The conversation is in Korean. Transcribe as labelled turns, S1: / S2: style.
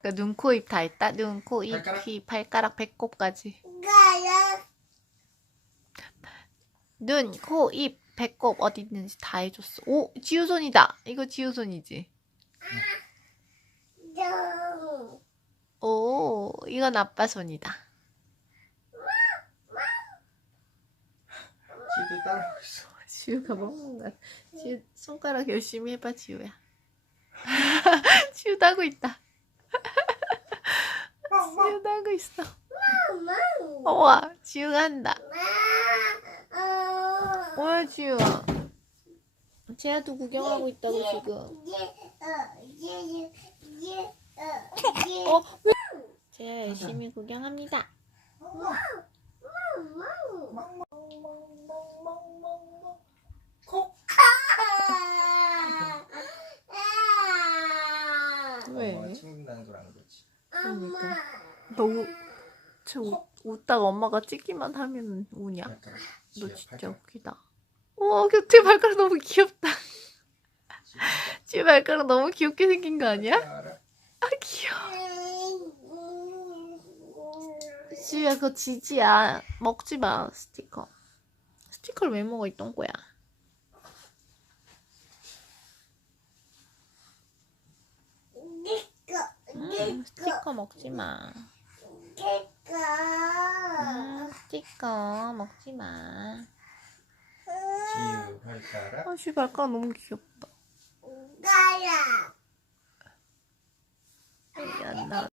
S1: 그러니까 눈, 코, 입다 했다. 눈, 코, 입,
S2: 발가락?
S1: 귀, 발가락, 배꼽까지. 눈, 코, 입, 배꼽 어디 있는지 다 해줬어. 오, 지우손이다. 이거 지우손이지.
S3: 정.
S1: 오, 이건 아빠 손이다.
S2: 지도 따라하고 있어.
S1: 지우가 먹는 거. 지우 손가락 열심히 해봐, 지우야. 지우도 하고 있다. 하고 있어. 우와, 지우가 한다.
S3: 어.
S1: 뭐야, 지우야. 지아도 구경하고 있다고 지금.
S3: 예, 어, 예, 예, 예, 어, 예.
S1: 어, 지아 열심히 구경합니다. 왜?
S2: 친구나는 걸안 그렇지.
S3: 엄마.
S1: 너 우, 저 우, 웃다가 엄마가 찍기만 하면 우냐?
S2: 발가락.
S1: 너
S2: 지야,
S1: 진짜. 웃기다. 우와, 곁에 발가락 너무 귀엽다.
S2: 지야,
S1: 지 발가락 너무 귀엽게 생긴 거 아니야? 아, 귀여워. 지우야, 그거 지지야. 먹지 마, 스티커. 스티커를 왜 먹어, 이 똥꼬야? 음, 스티커 먹지 마. 음, 스티커 먹지 마.
S2: 지우 발가락.
S1: 아, 지 발가락 너무 귀엽다.
S3: 가라.